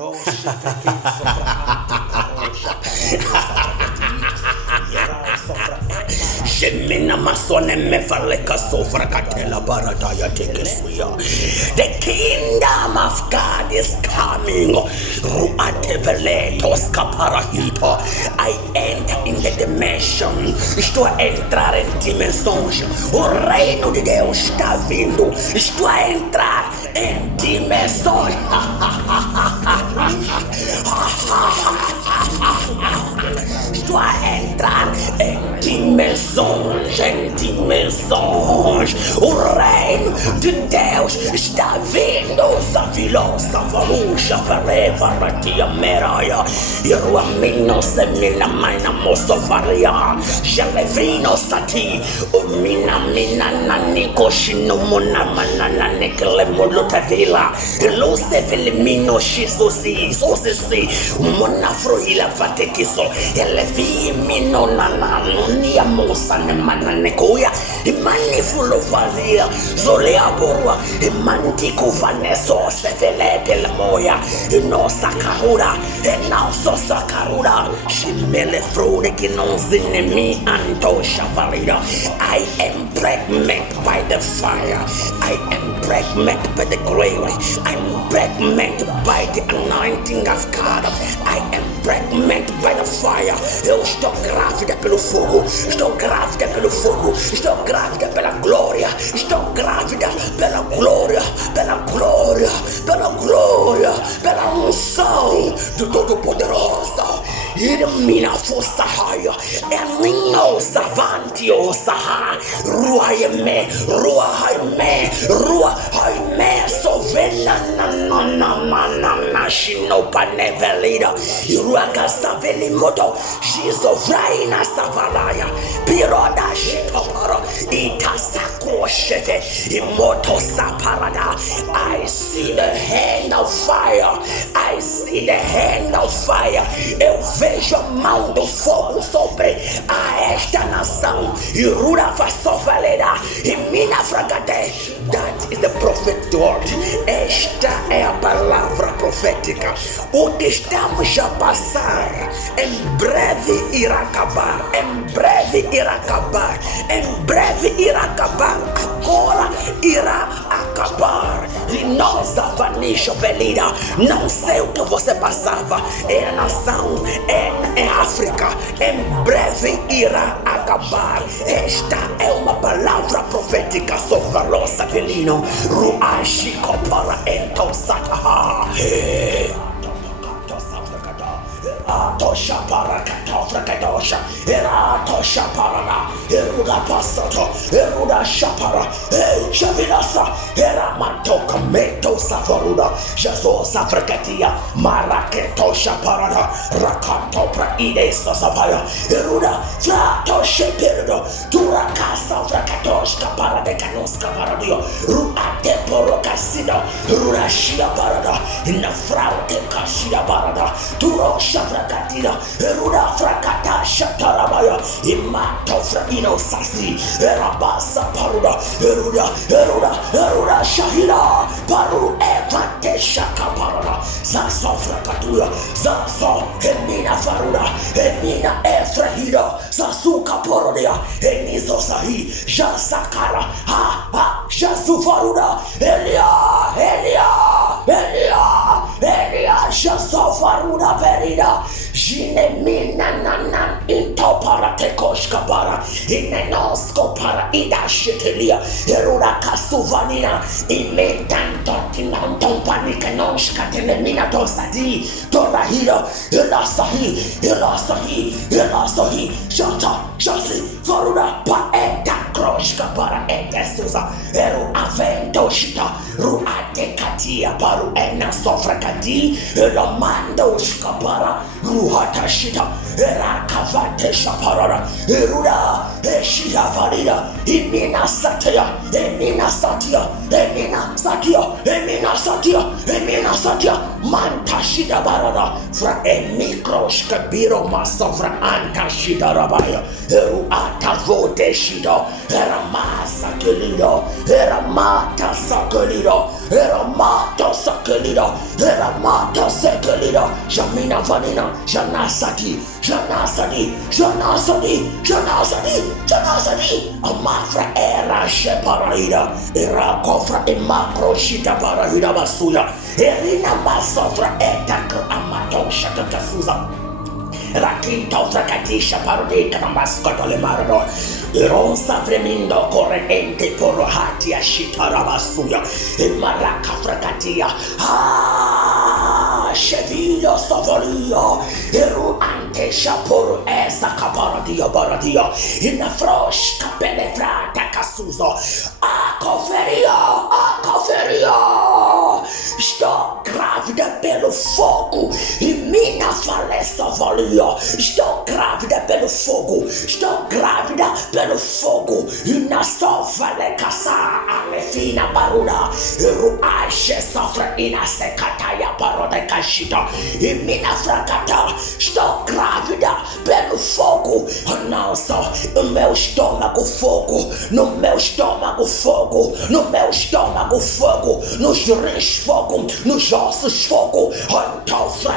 Ro shefeki sofra ante karo shaparado savragati. Yara sofra emara. Jemina masone mevaleka sofra katela baradaya tekesuya. The kingdom of God is coming. Ruate veletos kaparahito. I enter in the dimension. Estou a entrar em dimensões. O reino de Deus está vindo. Estou a entrar em dimensões. Estou a entrar em dimensões, em dimensões. O reino de Deus está vindo. Savilo, Savalusha, Vareva, Ratia, Meraia, Iruamino, Semina, Mina, Mosovaria, Jalevino, Sati, Umina, Mina, Naniko, Shinomuna, Manana, Nikele, Molutavila, Luce, Velimino, Shisosi, Sosisi, Monafroila, Vatekiso, Elevi, Mino, Nana, Nunia, Mosane, Mananekoya, Imani, Fulovazia, Zolea Borua, Imantiko, Vaneso, Sevele, Delamoya, no Sakarura, and now so Sakarura, Shimele, Frode, Kinonzinemi, Anto Shavalida. I am pregnant by the fire. I am pregnant by the glory. I'm pregnant by the anointing of God. I am pregnant by the fire. Eu estou grávida pelo fogo. Estou grávida pelo fogo. Estou grávida pela glória. Estou grávida pela glória. Pela glória. Pela glória. Pela unção do Todo-Poderoso. Irmina força raia. Enino savanti o saha. Ruaime. Ruaime. Ruaime. Sovena na shinopa nevelida. Iruaka saveli moto. Shizovraina savalaya. Piroda shitopara. Itasako shete. Imoto saparada. I see the hand of fire. I see the hand of fire. Eu vejo a mão do fogo sobre a esta nação. Irura fasovalera. E mina fragate. That is the prophet word. Esta é a palavra profética. O que estamos a passar em breve irá acabar. Em breve irá acabar. Em breve irá acabar. Agora irá acabar. E nós, Avanisha Velida, não sei o que você passava. É a nação, é África. Em breve irá acabar. Esta é uma palavra profética sobre a nossa Velino. Ruashiko para entosataha. Tosha para katofra kadosha. Era tosha para. Eruda pasato. Eruda shapara. Javilasa. Era matoka meto safaruda. Jazo safrakatia. Maraketo shapara. Rakato pra idesa sapaya. Eruda. Frato sheperdo. Turaka safrakatos kapara de kanos kaparadio. Ruate porokasida. Rurashia parada. Inna fraute kashia parada. Turo shafra Katira, Eruda Frakata Shatarabaya, Imato Fraino Sasi, Erabasa Paruda, Eruda Shahila, Paru Evate Shaka Parada, Zaso Frakatuya, Zaso, Emina Faruda, Emina Efrahida, Sasuka Porodia, Enizo Sahi, Jasakara, Jasu Faruda, Elia, Jaso Faruda Verida. Jinemina nanan intopara tekoshka para inenosko para ida shetelia erura kasuvanina imetanto tinanton panikanoshka tenemina dosadi torahira elasahi shasi faruda pa eta kroshka para etesuza eru avento shita ruate katia paru ena sofrakati elamando shkapara ruhata shita erakavate shaparara eruda eshia valida emina satia manta shida barada fra emikroshka biro masofra anta shida rabaya eru atavote shida era masa kelido era mata sakelido Eramato Sakelida, Eramato Sekelida, Jamina Vanina, Janasadi, Janasadi, Janasadi, Janasadi, Janasadi, Amafra Era Sheparida, Era Kofra Emakro Shita Parahida Basuya, Erina Masofra Etak Amato Shakasuza. Rakinto frakatisha parodi kamaskota le marado. Ironsa fremindo corrente por hati ashita rabasuya. Maraka frakatia. Chevillo sovolio. Eru ante shapuru esa caparadia baradia. In a frosh capele frata casuzo. Acoferia. Estou grávida pelo fogo. E mina fale sovolio. Estou grávida pelo fogo. Estou grávida pelo fogo. E na sofa le caça alefina baruda. Ruache sofre ina secataia paroda cachita. E mina fracata. Estou grávida pelo fogo. Não só o meu estômago fogo. No meu estômago fogo. No meu estômago fogo. Nos rins fogo. Nos ossos fogo. Antofra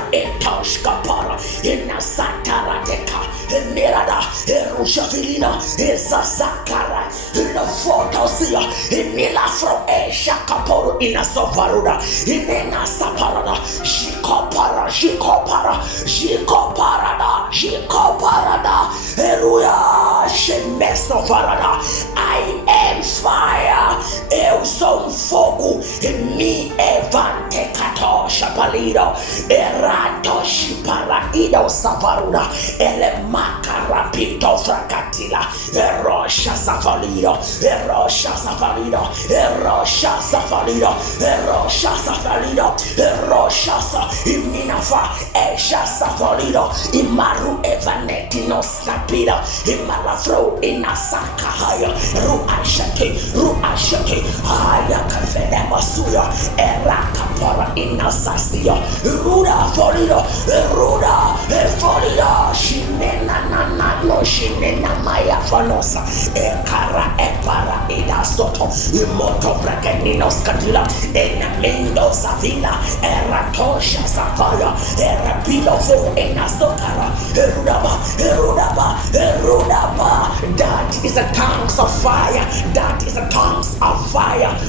escapara. E na satarateca. Mirada. Erujavilina. Ezazakara. E na fotosia. E milafro eshakaporo. E na sovaruda. E na saparada. Jikoparada. Eruia. Shemesovarada. I am fire. Eu sou fogo. E me evante katosha palido. Eratoshi paraido savaruda. Ele macarapito fracatila. Erosha savalido. Erosha savalido. Erosha savalido. Erosha savalido. Erosha sa. Iminafa. Esha savalido. Imaru evanetino snapida. Imalafro inasaka haya. Ruashate. Haya kafede masuya. Eraka para inasasia. Ruda folido. Shinena nanano. Shinena maya fanosa. Ekara epara ida soto. Imoto brakeninos katila. Enamendo savila. Eratosha safaya. Erapilo fo enasokara. Erudaba. That is a tongues of fire.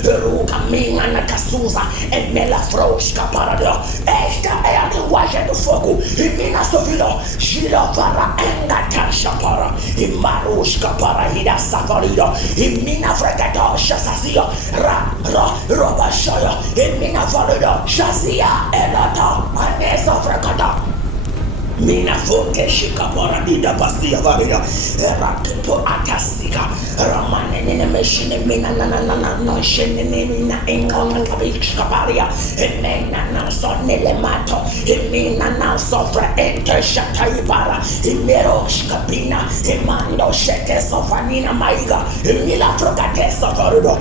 Erucaminha na casuza. Emela frosca parada. Esta é a linguagem do fogo. E mina sovilo. Gira para engatasha para. E marusca para ida savalida. E mina fregadosha sazia. Roba shaya. E mina valida. Shazia elata. Anesa fregada. Mina fonte shika paradida pasia varida. Erakipo atasika. Ramane nene meshine mina na shene mina engama kabishka paria. Emena na sonele mato. Emina na sofra ente shataibara. Emeroshka pina. Emando shete sofanina maiga. Emila frogate sofarudo.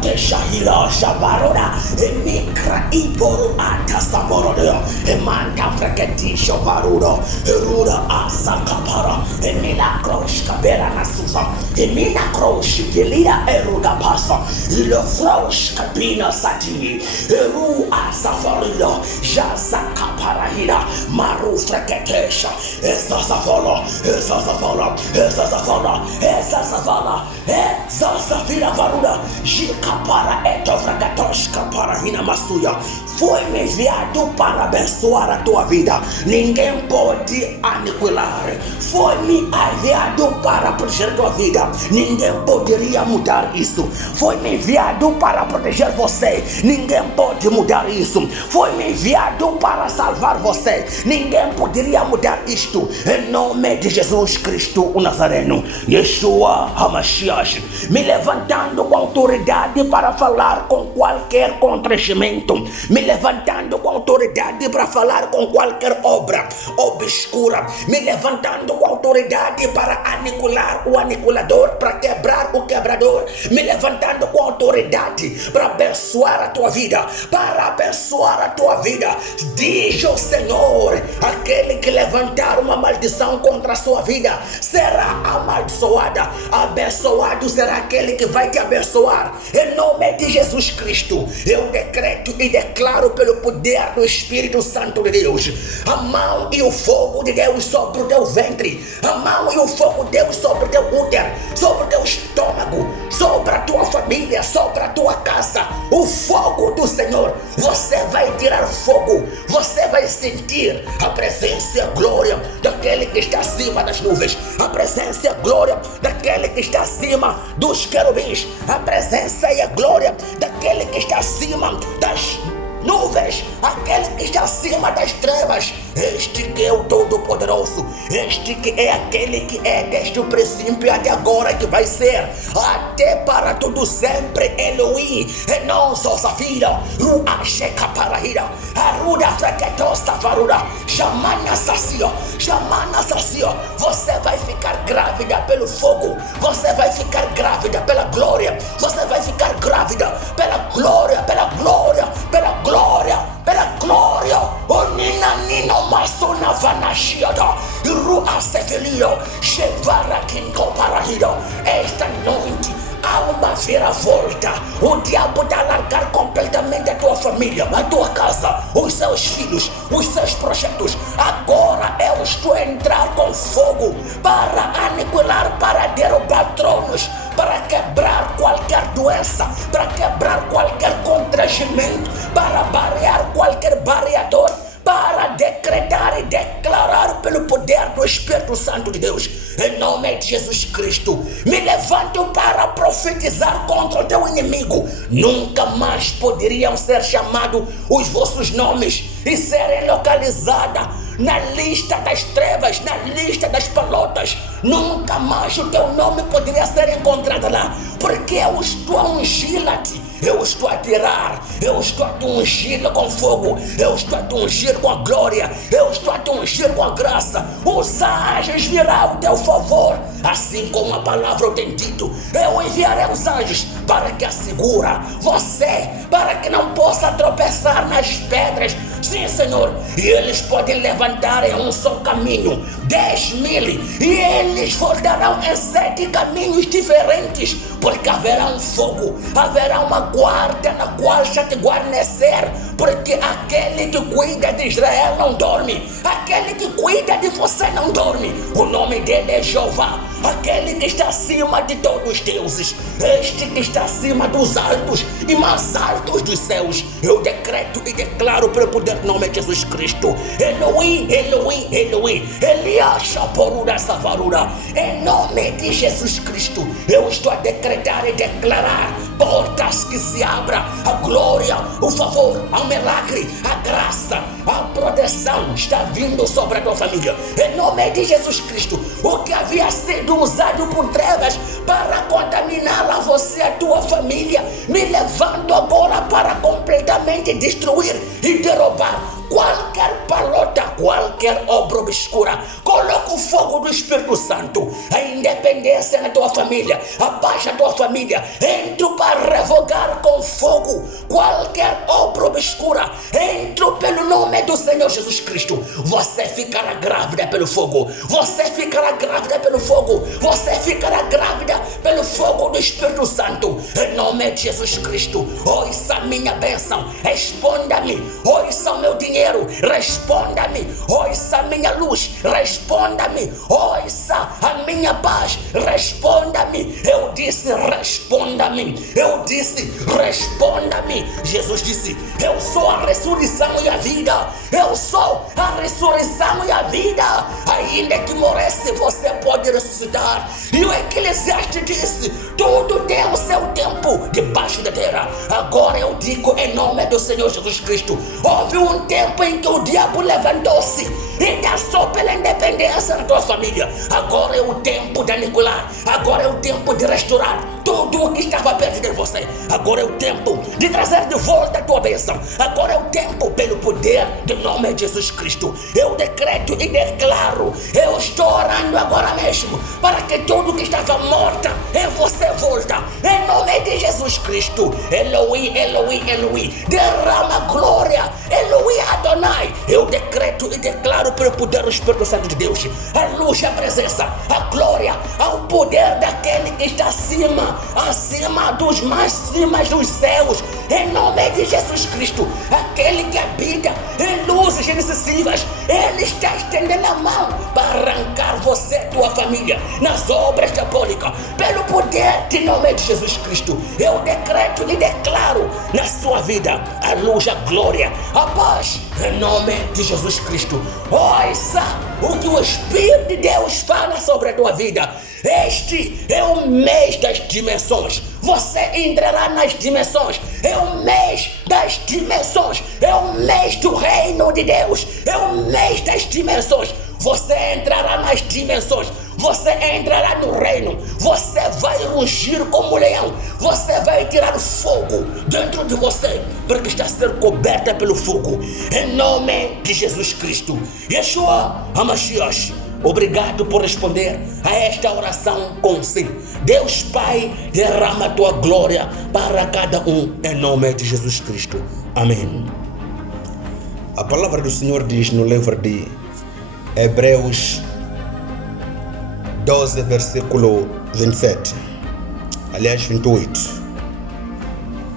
Te shahila shabaroda. Emikra iboru atasaborodo. Emanda freketi shofarudo. Ruda asakapara. Emila krosh kabera nasusa. Emina krosh gelida eruda pasa. Le frosh kabina sati. Eru asafarida. Jazakapara hida. Maru freketesha. Esasafala. Esasafila varuda. Jikapara eto freketosh kapara hina masuya. Foi-me enviado para abençoar a tua vida. Ninguém pode aniquilar. Foi-me enviado para proteger a tua vida. Ninguém poderia mudar isso. Foi-me enviado para proteger você. Ninguém pode mudar isso. Foi-me enviado para salvar você. Ninguém poderia mudar isto. Em nome de Jesus Cristo, o Nazareno. Yeshua HaMashiach. Me levantando com autoridade para falar com qualquer constrangimento. Me levantando com autoridade para falar com qualquer obra obscura. Me levantando com autoridade para aniquilar o aniquilador, para quebrar o quebrador. Me levantando com autoridade para abençoar a tua vida. Para abençoar a tua vida. Diz o Senhor, Aquele que levantar uma maldição contra a sua vida será amaldiçoada. Abençoado será aquele que vai te abençoar. Em nome de Jesus Cristo, eu decreto e declaro pelo poder do Espírito Santo de Deus, a mão e o fogo de Deus sobre o teu ventre, a mão e o fogo de Deus sobre o teu útero, sobre o teu estômago, sobre a tua família, sobre a tua casa. O fogo do Senhor, você vai tirar fogo, você vai sentir a presença e a glória daquele que está acima das nuvens, a presença e a glória daquele que está acima dos querubins, a presença e a glória daquele que está acima das nuvens, aquele que está acima das trevas. Este que é o Todo-Poderoso, este que é aquele que é desde o princípio até agora, que vai ser até para tudo sempre. Elohim, Enoso Safira, Ruacheka Parahira, Aruda Fraketosa Varuda, Chamana Sacia, Chamana Sacia. Você vai ficar grávida pelo fogo, você vai ficar grávida pela glória, você vai ficar grávida pela glória, pela glória, pela glória, pela glória. O Nina Nino Masona Vanashiada, Rua Sefelio, Chevara Kinko Parahida. Esta noite há uma vira-volta. O diabo está a largar completamente a tua família, a tua casa, os seus filhos, os seus projetos. Agora eu estou a entrar com fogo para aniquilar, para derrubar tronos, para quebrar qualquer doença, para quebrar qualquer constrangimento, para barrear qualquer barreador, para decretar e declarar pelo poder do Espírito Santo de Deus. Em nome de Jesus Cristo, me levanto para profetizar contra o teu inimigo. Nunca mais poderiam ser chamados os vossos nomes e serem localizados na lista das trevas, na lista das palotas. Nunca mais o teu nome poderia ser encontrado lá, porque eu estou a ungir-te, eu estou a tirar, eu estou a te ungir com fogo, eu estou a te ungir com a glória, eu estou a te ungir com a graça. Os anjos virão ao teu favor, assim como a palavra eu tenho dito. Eu enviarei os anjos para que assegura você, para que não possa tropeçar nas pedras. Sim, Senhor, e eles podem levantar em um só caminho 10.000 e eles voltarão em 7 caminhos diferentes, porque haverá um fogo, haverá uma guarda na qual já te guarnecer, porque aquele que cuida de Israel não dorme, aquele que cuida de você não dorme. O nome dele é Jeová, aquele que está acima de todos os deuses, este que está acima dos altos e mais altos dos céus. Eu decreto e declaro pelo poder do nome de Jesus Cristo. Elohim, Elohim, Elohim, Eliasha Porura Savarura. Em nome de Jesus Cristo, eu estou a decretar e declarar portas que se abram, a glória, o favor, o milagre, a graça, a proteção está vindo sobre a tua família. Em nome de Jesus Cristo, o que havia sido usado por trevas para contaminar a você e a tua família, me levando agora para completamente destruir e derrubar qualquer palota, qualquer obra obscura. Coloca o fogo do Espírito Santo, a independência na tua família, abaixa a tua família. Entro para revogar com fogo qualquer obra obscura. Entro pelo nome do Senhor Jesus Cristo. Você ficará grávida pelo fogo, você ficará grávida pelo fogo, você ficará grávida pelo fogo do Espírito Santo. Em nome de Jesus Cristo, ouça minha bênção, responda-me, ouça o meu dinheiro, responda-me, ouça a minha luz, responda-me, ouça a minha paz, responda-me. Eu disse responda-me, eu disse responda-me. Jesus disse: eu sou a ressurreição e a vida, eu sou a ressurreição e a vida. Ainda que morresse, você pode ressuscitar. E o Eclesiastes disse: tudo tem o seu tempo debaixo da terra. Agora eu digo em nome do Senhor Jesus Cristo, houve um tempo em que o diabo levantou-se e dançou pela independência da tua família. Agora é o tempo de aniquilar, agora é o tempo de restaurar tudo o que estava perdido em você. Agora é o tempo de trazer de volta a tua bênção. Agora é o tempo, pelo poder do nome de Jesus Cristo. Eu decreto e declaro, eu estou orando agora mesmo para que tudo que estava morto em você volta. Em nome de Jesus Cristo. Elohim, Elohim, Elohim, derrama glória. Elohim Adonai, eu decreto decreto e declaro pelo poder do Espírito Santo de Deus a luz, a presença, a glória, ao poder daquele que está acima dos mais cimas dos céus, em nome de Jesus Cristo, aquele que habita em luzes inacessíveis. Ele está estendendo a mão para arrancar você e tua família nas obras diabólicas, pelo poder de nome de Jesus Cristo. Eu decreto e declaro na sua vida a luz, a glória, a paz, em nome de Jesus Cristo. Ouça o que o Espírito de Deus fala sobre a tua vida. Este é o mês das dimensões. Você entrará nas dimensões. É o mês das dimensões. É o mês do reino de Deus. É o mês das dimensões. Você entrará nas dimensões. Você entrará no reino. Você vai rugir como leão. Você vai tirar fogo dentro de você, porque está sendo coberta pelo fogo. Em nome de Jesus Cristo. Yeshua HaMashiach, obrigado por responder a esta oração com sim. Deus Pai, derrama a tua glória para cada um, em nome de Jesus Cristo. Amém. A palavra do Senhor diz no livro de Hebreus 12, versículo 27, aliás 28.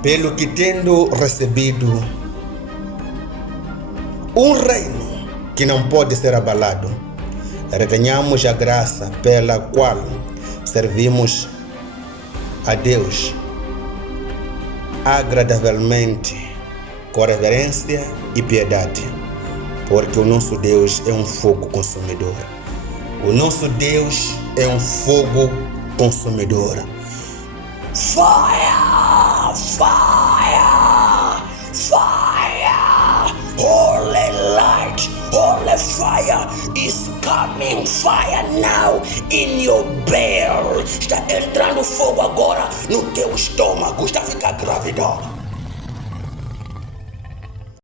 Pelo que tendo recebido um reino que não pode ser abalado, retenhamos a graça pela qual servimos a Deus agradavelmente, com reverência e piedade, porque o nosso Deus é um fogo consumidor. O nosso Deus é um fogo consumidor. Fire! Fire! Fire! Holy light, holy fire is coming. Fire now in your belly. Está entrando fogo agora no teu estômago. Está ficando grávida.